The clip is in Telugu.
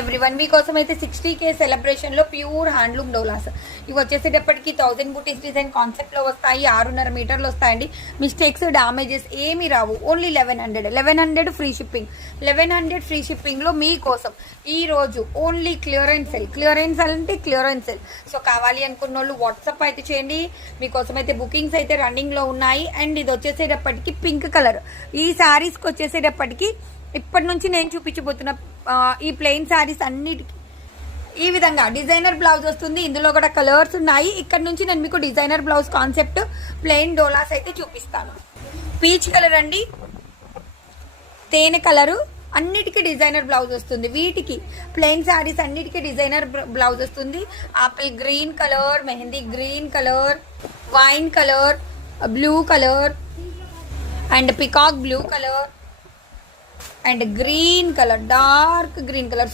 ఎవ్రీవన్ మీకోసం అయితే 60K సెలబ్రేషన్ లో ప్యూర్ హ్యాండ్లూమ్ డోలాస్ ఇవి వచ్చేసేటప్పటికి 1000 బూటీస్ డిజైన్ కాన్సెప్ట్ లో వస్తాయి. 6.5 మీటర్లు వస్తాయండి. మిస్టేక్స్ డామేజెస్ ఏమి రావు. Only 1100 free shipping. 1100 free shipping లో మీకోసం ఈ రోజు ఓన్లీ క్లియరెన్స్ సెల్ అంటే క్లియరెన్స్ సెల్. సో కావాలి అనుకున్న వాళ్ళు వాట్సాప్ అయితే చేయండి. మీకోసం అయితే బుకింగ్స్ అయితే రన్నింగ్ లో ఉన్నాయి. అండ్ ఇది వచ్చేసేటప్పటికి పింక్ కలర్. ఈ శారీస్కి వచ్చేసేటప్పటికి ఇప్పటి నుంచి నేను చూపించబోతున్న ఈ ప్లెయిన్ శారీస్ అన్నిటికీ ఈ విధంగా డిజైనర్ బ్లౌజ్ వస్తుంది. ఇందులో కూడా కలర్స్ ఉన్నాయి. ఇక్కడ నుంచి నేను మీకు designer blouse concept plain Doulos అయితే చూపిస్తాను. పీచ్ కలర్ అండి, తేనె కలరు, అన్నిటికీ డిజైనర్ బ్లౌజ్ వస్తుంది. వీటికి ప్లెయిన్ శారీస్ అన్నిటికీ డిజైనర్ బ్లౌజ్ వస్తుంది. Apple green colour, mehndi green colour, wine colour, blue colour and peacock blue colour and green colour, dark green colour.